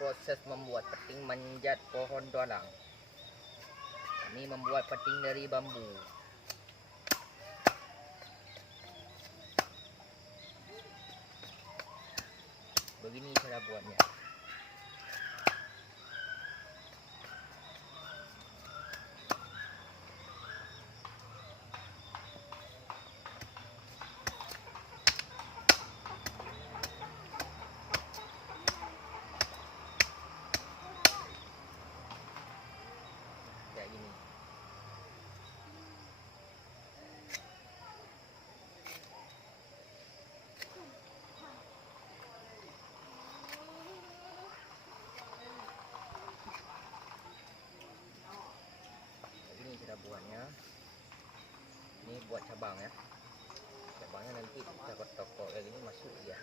proses membuat peting manjat pohon dolang. Ini membuat peting dari bambu. Begini cara buatnya. Kayak gini. Ini cara buatnya. Ini buat cabang ya. Cabangnya nanti kita kotak-kotak kayak gini masuk ya.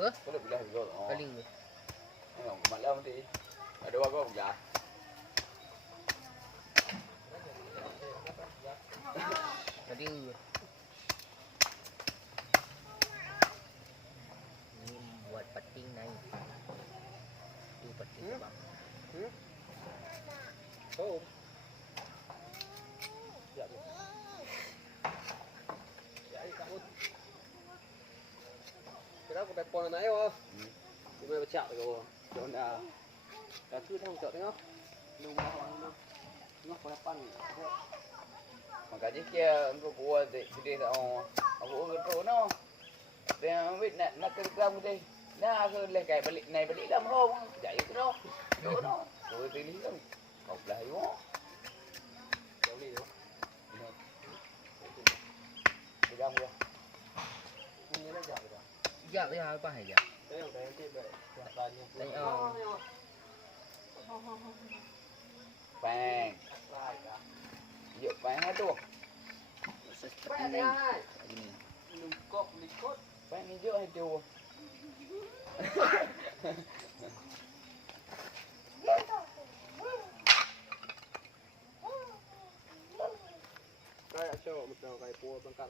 Hah? Boleh bilang juga. Kali ni. Malam nanti ada apa enggak? Tadi ini buat peting naik. Itu peting cabang. Oh. Ya. Ya, takut. Kira aku telepon aja kok. Cuma baca kok. Jangan dah. Dah tu dah ucap tengok. Lumah orang lu pada pan. Makanya kia untuk buat sedih tak oh. Aku betul no. Dia ambil nak kerja mesti. Nah aku lekai balik naik balik dah mau. Jadi tu no. Tu no. Tu pilih tu. Kau belah yo. Kau ni yo. Pegang gua. Ini dah jauh dah. Ya, ya apa aja. Saya udah nanti belakangnya. Bang. Yuk, bang tu. Proses peting naik. Ini. Likot. Bang hijau itu. Kayak cowok macam kayak puas bangkat